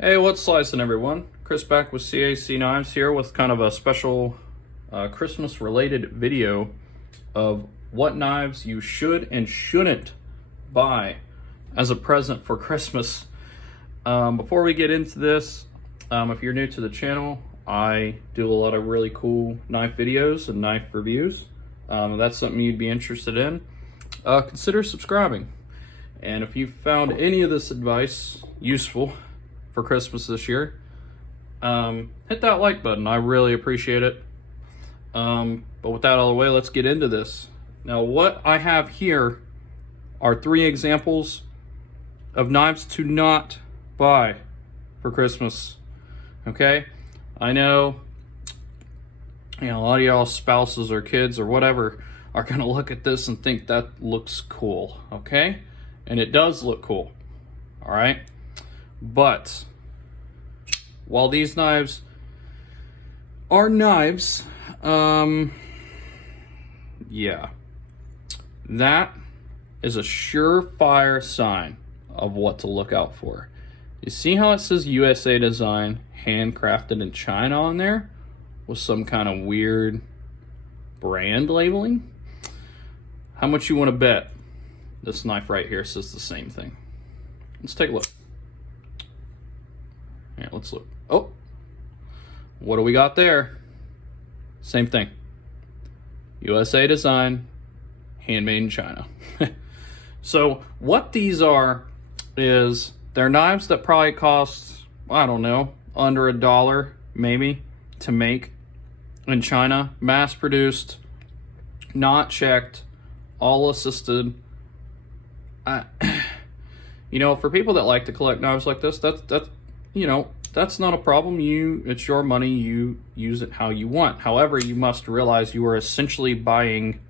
Hey, what's slicing, everyone? Chris back with CAC Knives here with kind of a special Christmas related video of what knives you should and shouldn't buy as a present for Christmas. Before we get into this, if you're new to the channel, I do a lot of really cool knife videos and knife reviews. If that's something you'd be interested in, consider subscribing. And if you found any of this advice useful for Christmas this year, hit that like button. I really appreciate it. But with that out of the way, let's get into this. Now, what I have here are 3 examples of knives to not buy for Christmas. Okay? I know, a lot of y'all spouses or kids or whatever are going to look at this and think that looks cool. Okay? And it does look cool. All right? But while these knives are knives, yeah, that is a surefire sign of what to look out for. You see how it says USA design, handcrafted in China on there with some kind of weird brand labeling? How much you want to bet this knife right here says the same thing? Let's take a look. Yeah, let's look. Oh, what do we got there? Same thing. USA design, handmade in China. So what these are is they're knives that probably cost, I don't know, under $1 maybe to make in China, mass produced, not checked, all assisted. For people that like to collect knives like this, that's not a problem. It's your money. You use it how you want. However, you must realize you are essentially buying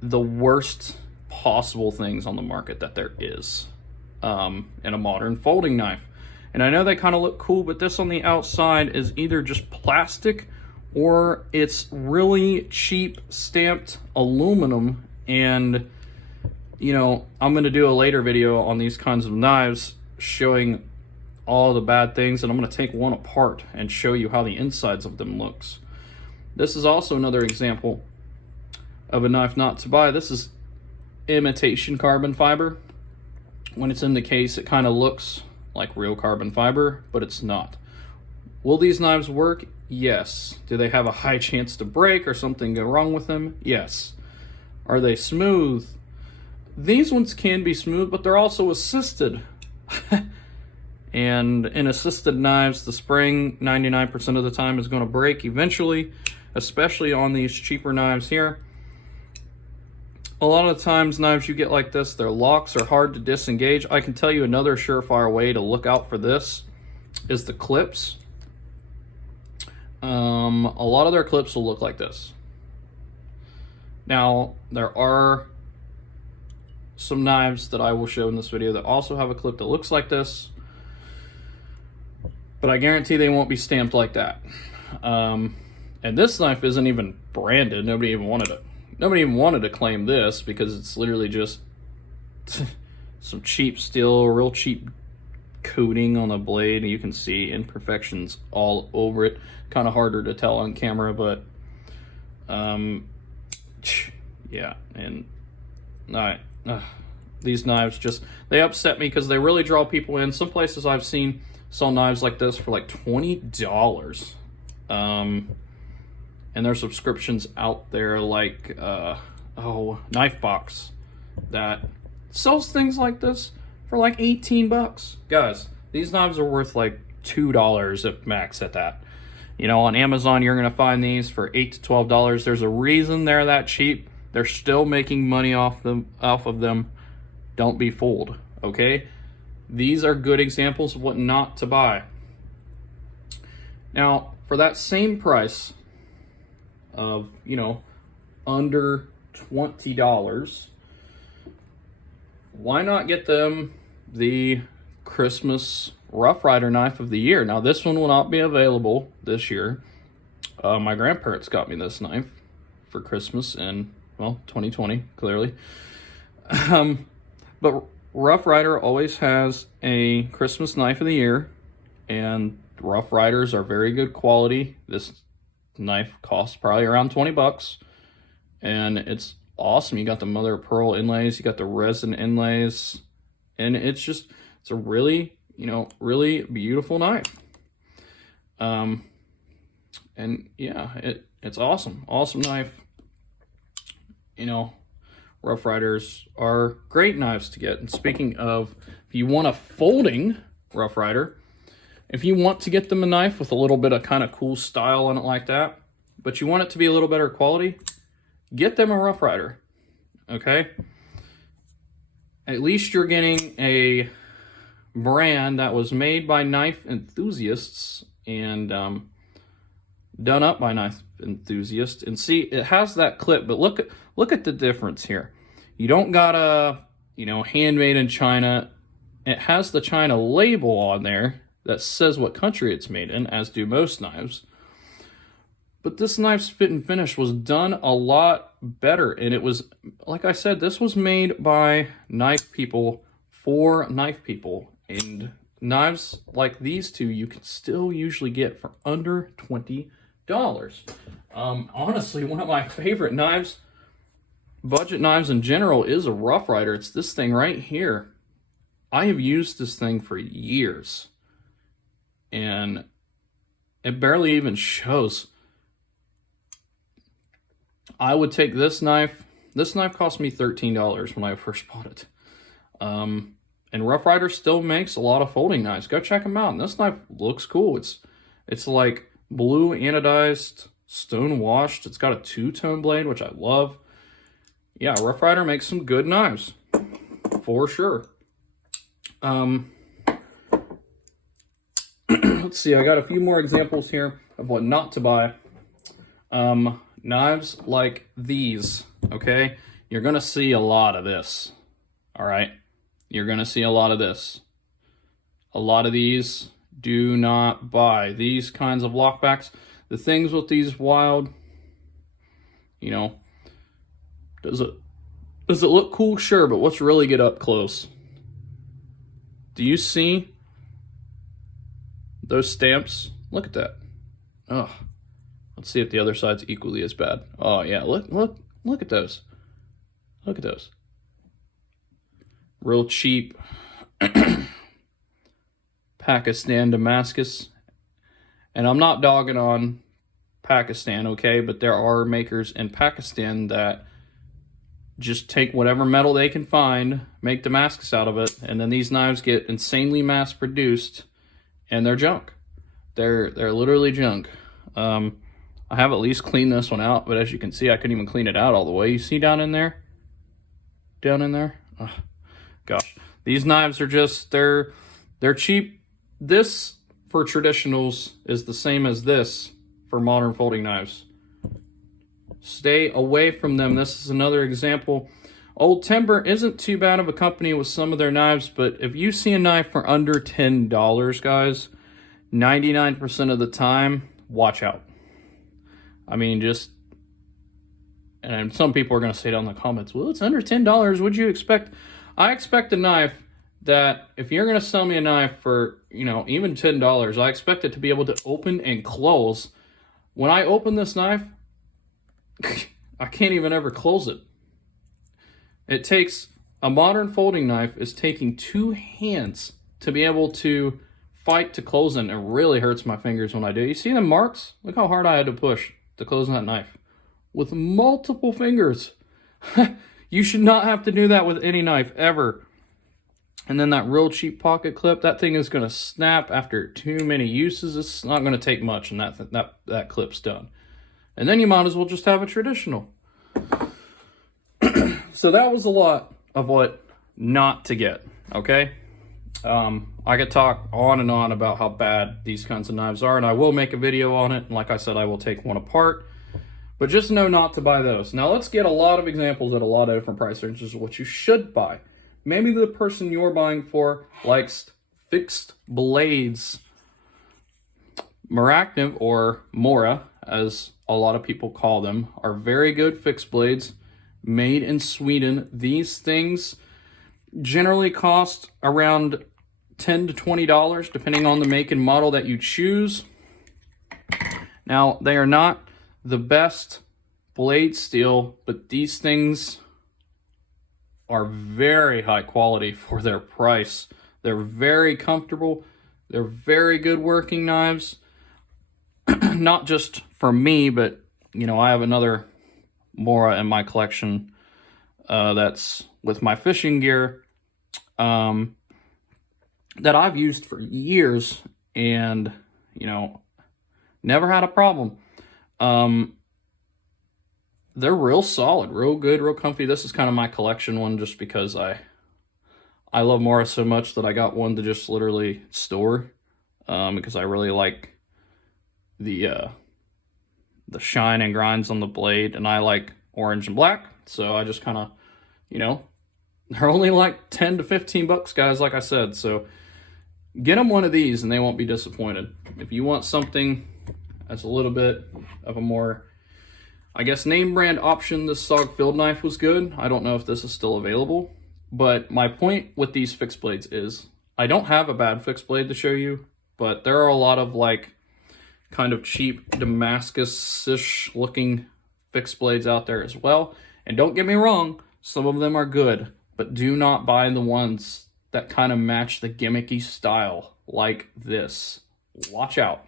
the worst possible things on the market that there is in a modern folding knife. And I know they kind of look cool, but this on the outside is either just plastic or it's really cheap stamped aluminum. And, I'm going to do a later video on these kinds of knives showing all the bad things, and I'm going to take one apart and show you how the insides of them looks. This is also another example of a knife not to buy. This is imitation carbon fiber. When it's in the case, it kind of looks like real carbon fiber, but it's not. Will these knives work? Yes. Do they have a high chance to break or something go wrong with them? Yes. Are they smooth? These ones can be smooth, but they're also assisted. And in assisted knives, the spring 99% of the time is going to break eventually, especially on these cheaper knives here. A lot of the times knives you get like this, their locks are hard to disengage. I can tell you another surefire way to look out for this is the clips. A lot of their clips will look like this. Now, there are some knives that I will show in this video that also have a clip that looks like this, but I guarantee they won't be stamped like that. And this knife isn't even branded. Nobody even wanted to claim this because it's literally just some cheap steel, real cheap coating on the blade. You can see imperfections all over it. Kind of harder to tell on camera, but yeah. And these knives they upset me because they really draw people in. Some places I've seen sell knives like this for like $20. And there's subscriptions out there like Knife Box that sells things like this for like 18 bucks. Guys, these knives are worth like $2 at max at that. On Amazon you're gonna find these for $8 to $12. There's a reason they're that cheap. They're still making money off of them. Don't be fooled, okay? These are good examples of what not to buy. Now, for that same price of, under $20, why not get them the Christmas Rough Rider knife of the year? Now, this one will not be available this year. My grandparents got me this knife for Christmas in, 2020, clearly. But Rough Rider always has a Christmas knife of the year, and Rough Riders are very good quality. This knife costs probably around 20 bucks, and it's awesome. You got the mother of pearl inlays, you got the resin inlays, and it's a really, really beautiful knife. And yeah, it's awesome. Awesome knife. Rough Riders are great knives to get. And speaking of, if you want a folding Rough Rider, if you want to get them a knife with a little bit of kind of cool style on it like that, but you want it to be a little better quality, get them a Rough Rider, okay? At least you're getting a brand that was made by knife enthusiasts and done up by knife enthusiasts. And see, it has that clip, but look at the difference here. You don't got a, handmade in China. It has the China label on there that says what country it's made in, as do most knives. But this knife's fit and finish was done a lot better. And it was, like I said, this was made by knife people for knife people. And knives like these two, you can still usually get for under $20. Honestly, one of my favorite knives, budget knives in general, is a Rough Rider. It's this thing right here. I have used this thing for years, and it barely even shows. I would take this knife. This knife cost me $13 when I first bought it. And Rough Rider still makes a lot of folding knives. Go check them out. And this knife looks cool. It's like blue anodized, stone washed. It's got a two-tone blade, which I love. Yeah, Rough Rider makes some good knives, for sure. Let's see, I got a few more examples here of what not to buy. Knives like these, okay? You're gonna see a lot of this, all right? You're gonna see a lot of this. A lot of these, do not buy. These kinds of lockbacks, the things with these wild, does it look cool? Sure, but let's really get up close. Do you see those stamps? Look at that. Oh, let's see if the other side's equally as bad. Oh yeah, look at those. Look at those. Real cheap Pakistan Damascus. And I'm not dogging on Pakistan, okay? But there are makers in Pakistan that just take whatever metal they can find, make Damascus out of it, and then these knives get insanely mass produced, and they're junk. They're literally junk. I have at least cleaned this one out, but as you can see, I couldn't even clean it out all the way. You see down in there? Down in there? Oh, gosh. These knives are just, they're cheap. This, for traditionals, is the same as this for modern folding knives. Stay away from them. This is another example. Old Timber isn't too bad of a company with some of their knives, but if you see a knife for under $10, guys, 99% of the time, watch out. I mean, and some people are going to say down in the comments, well, it's under $10. What'd you expect? I expect a knife that if you're going to sell me a knife for, even $10, I expect it to be able to open and close. When I open this knife, I can't even ever close it. It takes, a modern folding knife is taking 2 hands to be able to fight to close it. It really hurts my fingers when I do. You see the marks? Look how hard I had to push to close that knife with multiple fingers. You should not have to do that with any knife ever. And then that real cheap pocket clip, that thing is going to snap after too many uses. It's not going to take much, and that clip's done. And then you might as well just have a traditional. So that was a lot of what not to get, okay? I could talk on and on about how bad these kinds of knives are, and I will make a video on it. And like I said, I will take one apart. But just know not to buy those. Now let's get a lot of examples at a lot of different price ranges of what you should buy. Maybe the person you're buying for likes fixed blades. Maractiv, or Mora, as a lot of people call them, are very good fixed blades made in Sweden. These things, generally cost around $10 to $20 depending on the make and model that you choose. Now, they are not the best blade steel, but these things are very high quality for their price. They're very comfortable. They're very good working knives. Not just for me, but you know, I have another Mora in my collection that's with my fishing gear that I've used for years, and you know, never had a problem. They're real solid, real good, real comfy. This is kind of my collection one just because I love Mora so much that I got one to just literally store because I really like the shine and grinds on the blade, and I like orange and black, so I just kind of, you know, they're only like 10 to 15 bucks, guys, like I said, so get them one of these and they won't be disappointed. If you want something that's a little bit of a more, I guess, name brand option, this SOG Field Knife was good. I don't know if this is still available, but my point with these fixed blades is I don't have a bad fixed blade to show you, but there are a lot of like kind of cheap Damascus-ish looking fixed blades out there as well. And don't get me wrong, some of them are good, but do not buy the ones that kind of match the gimmicky style like this. Watch out.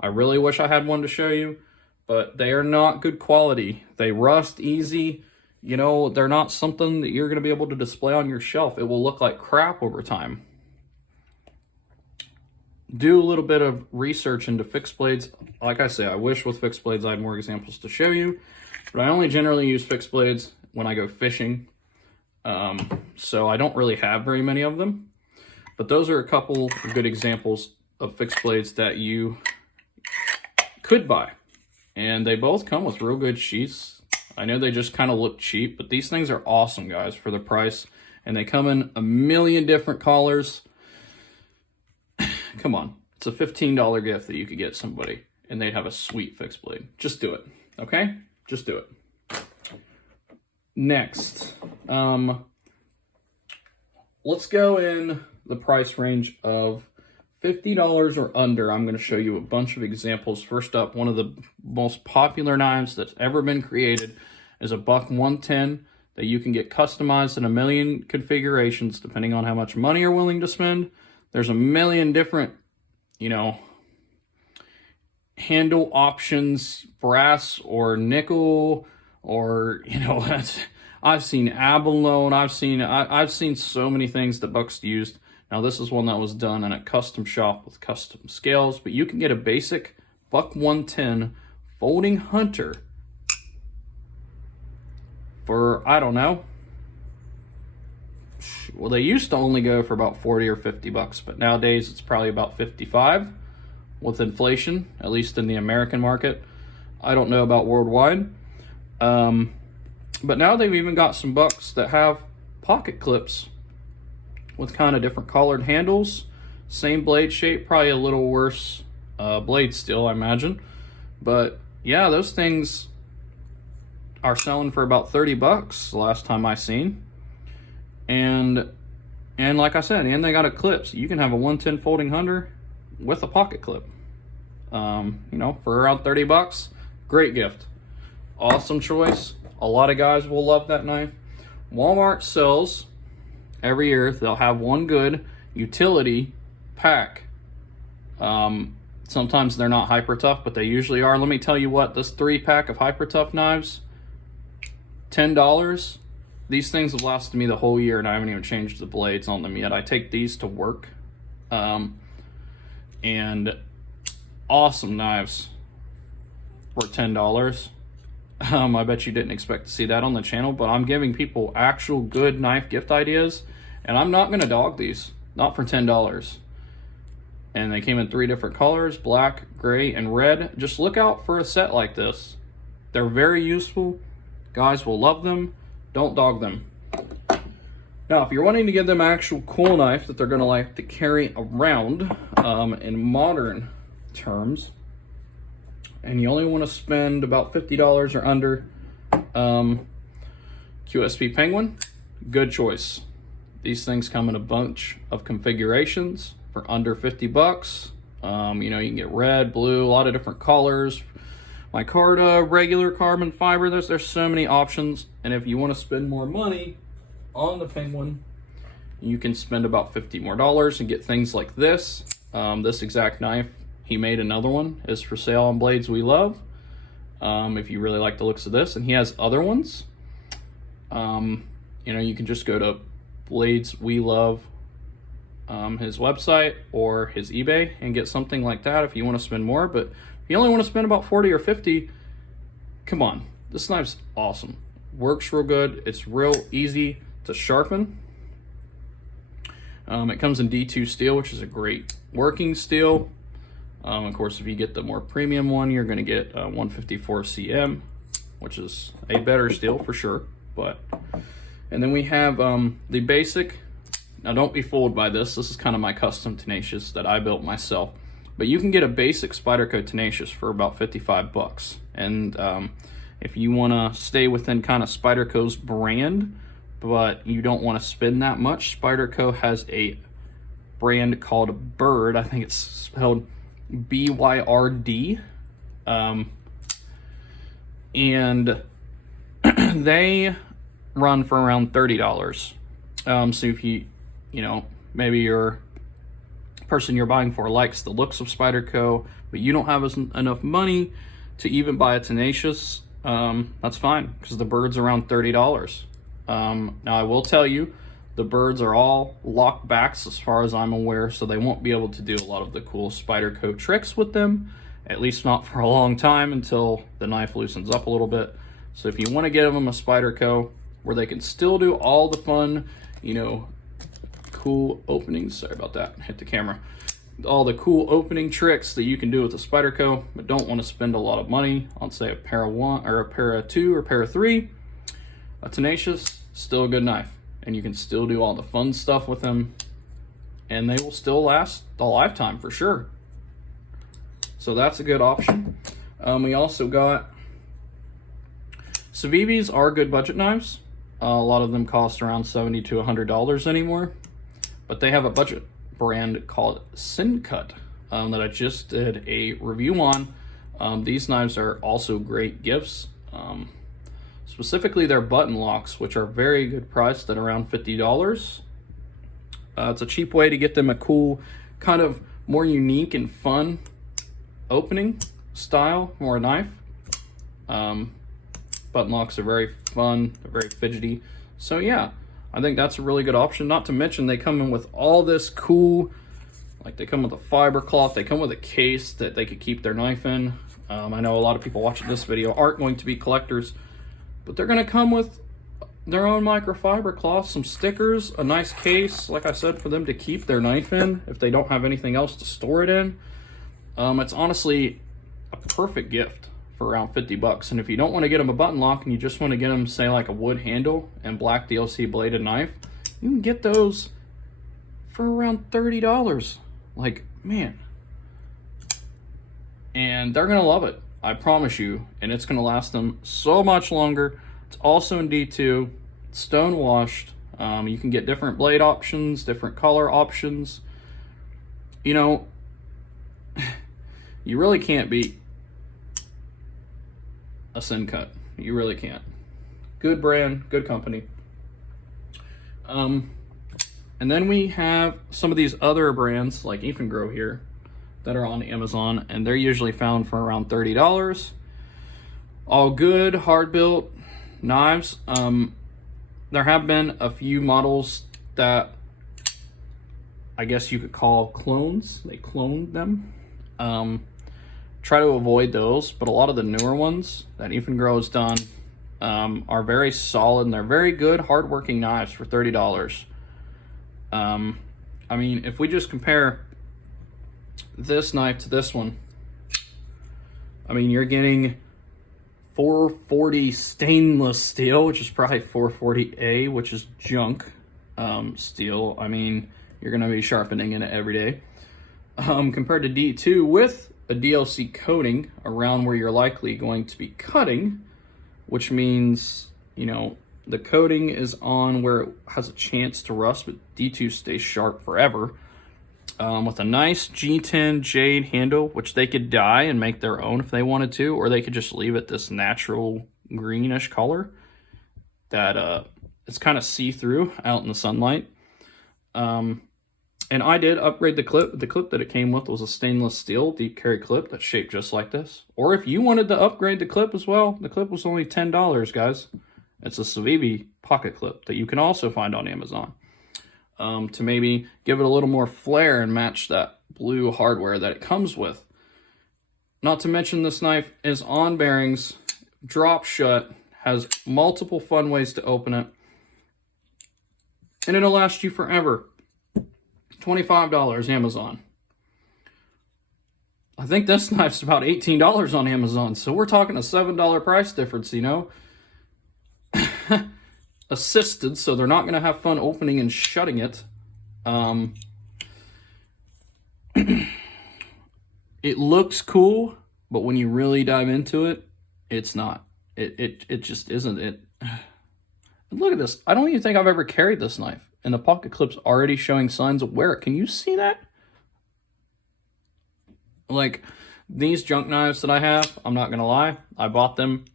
I really wish I had one to show you, but they are not good quality. They rust easy. You know, they're not something that you're going to be able to display on your shelf. It will look like crap over time. Do a little bit of research into fixed blades. Like I say, I wish with fixed blades I had more examples to show you, but I only generally use fixed blades when I go fishing. So I don't really have very many of them, but those are a couple of good examples of fixed blades that you could buy. And they both come with real good sheaths. I know they just kind of look cheap, but these things are awesome, guys, for the price. And they come in a million different colors. Come on, it's a $15 gift that you could get somebody and they'd have a sweet fixed blade. Just do it, okay? Just do it. Next, let's go in the price range of $50 or under. I'm going to show you a bunch of examples. First up, one of the most popular knives that's ever been created is a Buck 110 that you can get customized in a million configurations depending on how much money you're willing to spend. There's a million different, you know, handle options, brass or nickel, or, you know, I've seen abalone. I've seen so many things that Buck's used. Now, this is one that was done in a custom shop with custom scales, but you can get a basic Buck 110 folding hunter for, I don't know. Well, they used to only go for about 40 or 50 bucks, but nowadays it's probably about 55 with inflation, at least in the American market. I don't know about worldwide. But now they've even got some Bucks that have pocket clips with kind of different colored handles. Same blade shape, probably a little worse blade steel, I imagine. But yeah, those things are selling for about 30 bucks the last time I seen. And like I said, and they got a clip, so you can have a 110 folding hunter with a pocket clip. You know, for around 30 bucks, great gift. Awesome choice. A lot of guys will love that knife. Walmart sells every year, they'll have one good utility pack. Sometimes they're not hyper tough, but they usually are. Let me tell you what, this 3-pack of hyper tough knives, $10. These things have lasted me the whole year, and I haven't even changed the blades on them yet. I take these to work. And awesome knives for $10. I bet you didn't expect to see that on the channel, but I'm giving people actual good knife gift ideas, and I'm not going to dog these. Not for $10. And they came in 3 different colors, black, gray, and red. Just look out for a set like this. They're very useful. Guys will love them. Don't dog them. Now, if you're wanting to give them an actual cool knife that they're going to like to carry around in modern terms, and you only want to spend about $50 or under, QSP Penguin, good choice. These things come in a bunch of configurations for under 50 bucks. You know, you can get red, blue, a lot of different colors. Micarta, regular carbon fiber, there's so many options. And if you want to spend more money on the Penguin, you can spend about $50 more and get things like this. This exact knife, he made another one, is for sale on Blades We Love. If you really like the looks of this, and he has other ones. You know, you can just go to Blades We Love, his website or his eBay, and get something like that if you want to spend more. But if you only want to spend about 40 or 50, come on, this knife's awesome. Works real good. It's real easy to sharpen. It comes in D2 steel, which is a great working steel. Of course, if you get the more premium one, you're going to get 154 CM, which is a better steel for sure. And then we have the basic. Now, don't be fooled by this. This is kind of my custom Tenacious that I built myself. But you can get a basic Spyderco Tenacious for about 55 bucks. And if you want to stay within kind of Spyderco's brand, but you don't want to spend that much, Spyderco has a brand called Byrd. I think it's spelled BYRD. And they run for around $30. So if you know, maybe your person you're buying for likes the looks of Spyderco, but you don't have enough money to even buy a Tenacious, that's fine, because the Byrd's around $30. Now I will tell you, the Byrds are all lock backs as far as I'm aware, so they won't be able to do a lot of the cool Spyderco tricks with them, at least not for a long time until the knife loosens up a little bit. So if you want to get them a Spyderco where they can still do all the fun, you know, cool openings, sorry about that, hit the camera, all the cool opening tricks that you can do with the Spyderco, but don't want to spend a lot of money on, say, a Para 1 or a Para 2 or Para 3, a Tenacious, still a good knife. And you can still do all the fun stuff with them, and they will still last a lifetime for sure. So that's a good option. We also got Civivis are good budget knives. A lot of them cost around $70 to $100 anymore, but they have a budget brand called Syncut that I just did a review on. These knives are also great gifts. Specifically their button locks, which are very good priced at around $50. It's a cheap way to get them a cool, kind of more unique and fun opening style, more knife. Button locks are very fun, they're very fidgety. So yeah, I think that's a really good option. Not to mention they come in with all this cool, like they come with a fiber cloth, they come with a case that they could keep their knife in. I know a lot of people watching this video aren't going to be collectors, but they're going to come with their own microfiber cloth, some stickers, a nice case, like I said, for them to keep their knife in if they don't have anything else to store it in. It's honestly a perfect gift for around 50 bucks. And if you don't want to get them a button lock and you just want to get them, say, like a wood handle and black DLC bladed knife, you can get those for around $30. Like, man. And they're going to love it. I promise you, and it's going to last them so much longer. It's also in D2, stone washed. You can get different blade options, different color options. You know, you really can't beat a Syncut. You really can't. Good brand, good company. And then we have some of these other brands like Evengrow here that are on Amazon, and they're usually found for around $30. All good, hard-built knives. There have been a few models that I guess you could call clones. They cloned them. Try to avoid those, but a lot of the newer ones that Evengrow has done are very solid, and they're very good, hard-working knives for $30. I mean, if we just compare this knife to this one, I mean, you're getting 440 stainless steel, which is probably 440A, which is junk steel. I mean, you're going to be sharpening in it every day. Compared to D2 with a DLC coating around where you're likely going to be cutting, which means, you know, The coating is on where it has a chance to rust, but D2 stays sharp forever. With a nice G10 jade handle, which they could dye and make their own if they wanted to, or they could just leave it this natural greenish color that it's kind of see-through out in the sunlight. And I did upgrade the clip. The clip that it came with was a stainless steel deep carry clip that's shaped just like this. Or if you wanted to upgrade the clip as well, the clip was only $10, guys. It's a Civivi pocket clip that you can also find on Amazon. To maybe give it a little more flair and match that blue hardware that it comes with. Not to mention this knife is on bearings, drop shut, has multiple fun ways to open it, and it'll last you forever. $25 Amazon. I think this knife's about $18 on Amazon, so we're talking a $7 price difference, you know? Assisted, so they're not going to have fun opening and shutting it. It looks cool, but when you really dive into it, it's not. It just isn't. Look at this. I don't even think I've ever carried this knife, and the pocket clip's already showing signs of wear. Can you see that? Like, these junk knives that I have, I'm not going to lie, I bought them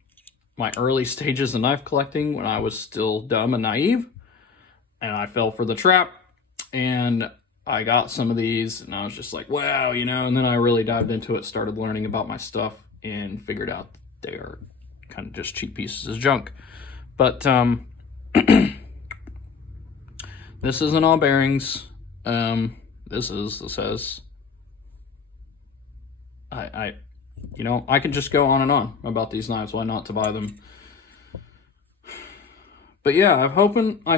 my early stages of knife collecting when I was still dumb and naive, and I fell for the trap, and I got some of these, and I was just like, wow, you know, and then I really dived into it, started learning about my stuff, and figured out they are kind of just cheap pieces of junk. But this isn't all bearings. This says, you know, I could just go on and on about these knives. Why not to buy them? But yeah, I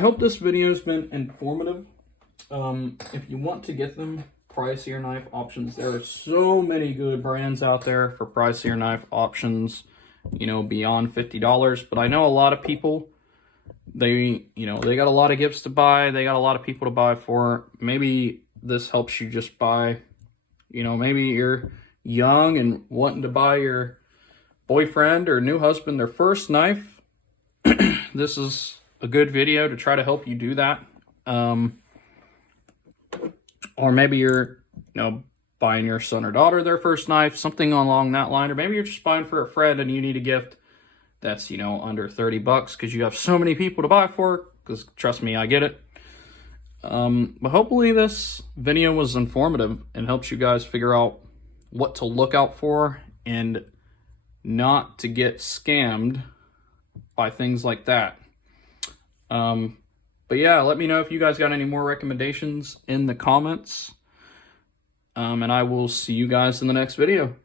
hope this video has been informative. If you want to get them, pricier knife options, there are so many good brands out there for pricier knife options, you know, beyond $50. But I know a lot of people, they got a lot of gifts to buy. They got a lot of people to buy for. Maybe this helps you just buy, you know, maybe you're young and wanting to buy your boyfriend or new husband their first knife. This is a good video to try to help you do that. Or maybe you're, you know, buying your son or daughter their first knife, something along that line. Or maybe you're just buying for a friend and you need a gift that's, you know, under 30 bucks because you have so many people to buy for, because trust me, I get it. But hopefully this video was informative and helps you guys figure out what to look out for and not to get scammed by things like that. But yeah, let me know if you guys got any more recommendations in the comments. And I will see you guys in the next video.